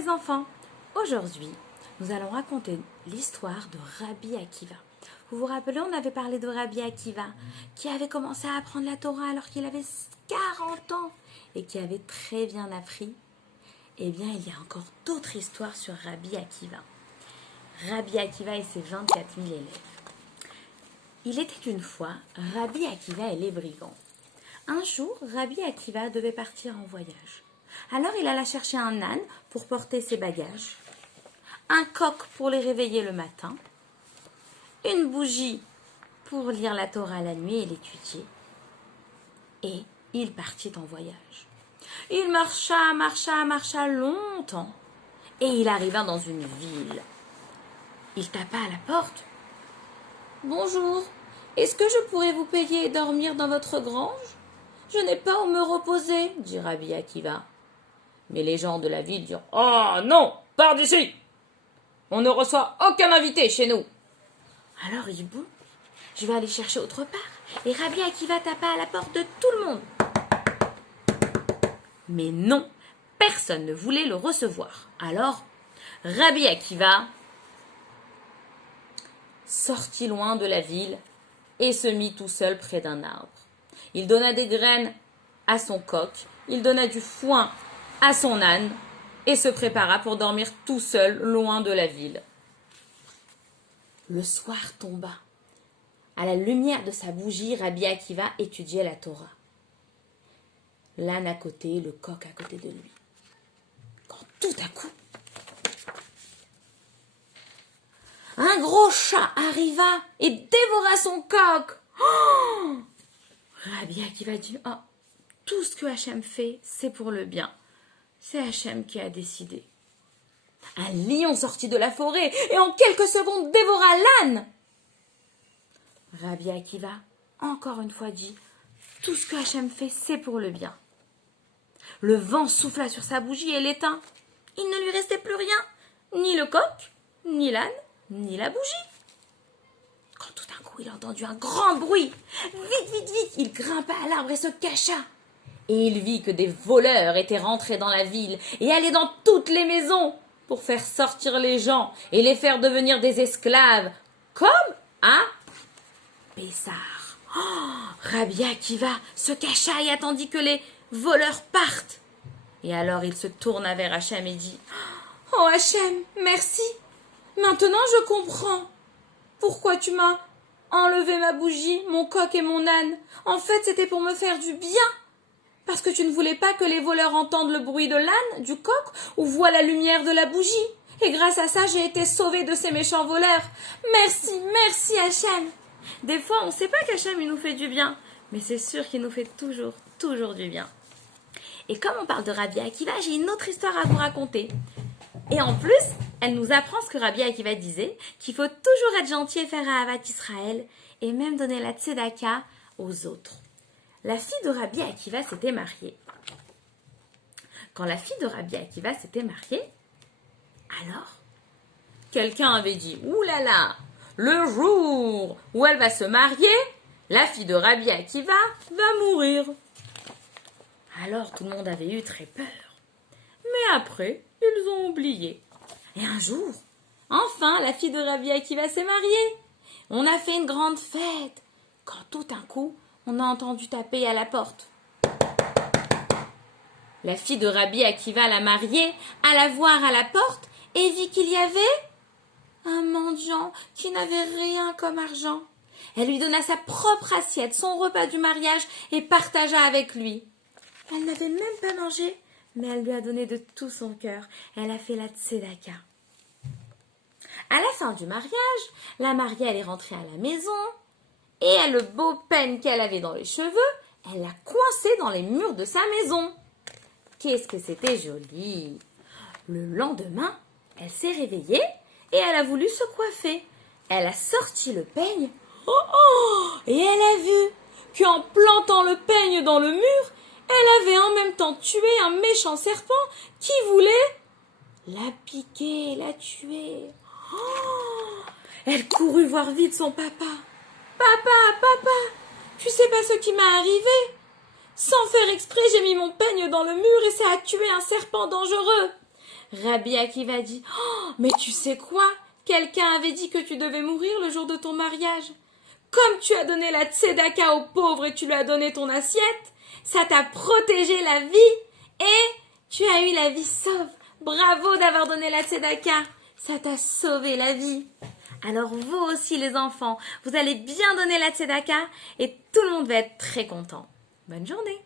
les enfants, aujourd'hui nous allons raconter l'histoire de Rabbi Akiva. Vous vous rappelez, on avait parlé de Rabbi Akiva qui avait commencé à apprendre la Torah alors qu'il avait 40 ans et qui avait très bien appris. Eh bien, il y a encore d'autres histoires sur Rabbi Akiva. Rabbi Akiva et ses 24 000 élèves. Il était une fois Rabbi Akiva et les brigands. Un jour, Rabbi Akiva devait partir en voyage. Alors il alla chercher un âne pour porter ses bagages, un coq pour les réveiller le matin, une bougie pour lire la Torah la nuit et l'étudier. Et il partit en voyage. Il marcha longtemps et il arriva dans une ville. Il tapa à la porte. « Bonjour, est-ce que je pourrais vous payer et dormir dans votre grange ? Je n'ai pas où me reposer, dit Rabbi Akiva. » Mais les gens de la ville dirent « Oh non, pars d'ici! On ne reçoit aucun invité chez nous. » Alors il dit « Bon, je vais aller chercher autre part. » Et Rabbi Akiva tapa à la porte de tout le monde. Mais non, personne ne voulait le recevoir. Alors, Rabbi Akiva sortit loin de la ville et se mit tout seul près d'un arbre. Il donna des graines à son coq, il donna du foin à son âne et se prépara pour dormir tout seul loin de la ville. Le soir tomba. À la lumière de sa bougie, Rabbi Akiva étudiait la Torah. L'âne à côté, le coq à côté de lui. Quand tout à coup, un gros chat arriva et dévora son coq. Oh! Rabbi Akiva dit « Oh, tout ce que Hachem fait, c'est pour le bien. C'est Hachem qui a décidé. » Un lion sortit de la forêt et en quelques secondes dévora l'âne. Rabbi Akiva, encore une fois, dit « Tout ce que Hachem fait, c'est pour le bien. » Le vent souffla sur sa bougie et l'éteint. Il ne lui restait plus rien, ni le coq, ni l'âne, ni la bougie. Quand tout d'un coup, il entendit un grand bruit. Vite, il grimpa à l'arbre et se cacha. Et il vit que des voleurs étaient rentrés dans la ville et allaient dans toutes les maisons pour faire sortir les gens et les faire devenir des esclaves, comme à Pessar. Oh, Rabbi Akiva se cacha et attendit que les voleurs partent. Et alors il se tourna vers Hachem et dit « Oh Hachem, merci. Maintenant je comprends. Pourquoi tu m'as enlevé ma bougie, mon coq et mon âne? En fait, c'était pour me faire du bien. Parce que tu ne voulais pas que les voleurs entendent le bruit de l'âne, du coq, ou voient la lumière de la bougie. Et grâce à ça, j'ai été sauvée de ces méchants voleurs. Merci Hachem. » Des fois, on ne sait pas qu'Hachem il nous fait du bien, mais c'est sûr qu'il nous fait toujours du bien. Et comme on parle de Rabbi Akiva, j'ai une autre histoire à vous raconter. Et en plus, elle nous apprend ce que Rabbi Akiva disait, qu'il faut toujours être gentil et faire Ahavat Israël, et même donner la tzedaka aux autres. La fille de Rabbi Akiva s'était mariée. Quand la fille de Rabbi Akiva s'était mariée, alors, quelqu'un avait dit « Ouh là là, le jour où elle va se marier, la fille de Rabbi Akiva va mourir. » Alors tout le monde avait eu très peur. Mais après, ils ont oublié. Et un jour, enfin, la fille de Rabbi Akiva s'est mariée. On a fait une grande fête. Quand tout d'un coup, on a entendu taper à la porte. La fille de Rabbi Akiva, la mariée, alla voir à la porte et vit qu'il y avait un mendiant qui n'avait rien comme argent. Elle lui donna sa propre assiette, son repas du mariage et partagea avec lui. Elle n'avait même pas mangé, mais elle lui a donné de tout son cœur. Elle a fait la tzedaka. À la fin du mariage, la mariée elle est rentrée à la maison et le beau peigne qu'elle avait dans les cheveux, elle l'a coincé dans les murs de sa maison. Qu'est-ce que c'était joli! Le lendemain, elle s'est réveillée et elle a voulu se coiffer. Elle a sorti le peigne et elle a vu qu'en plantant le peigne dans le mur, elle avait en même temps tué un méchant serpent qui voulait la piquer, la tuer. Elle courut voir vite son papa. « Papa, tu sais pas ce qui m'est arrivé? Sans faire exprès, j'ai mis mon peigne dans le mur et ça a tué un serpent dangereux. Rabbi Akiva dit « Oh, mais tu sais quoi? Quelqu'un avait dit que tu devais mourir le jour de ton mariage. Comme tu as donné la tzedaka aux pauvres et tu lui as donné ton assiette, ça t'a protégé la vie et tu as eu la vie sauve. Bravo d'avoir donné la tzedaka. Ça t'a sauvé la vie. Alors vous aussi les enfants, vous allez bien donner la tzedaka et tout le monde va être très content. Bonne journée.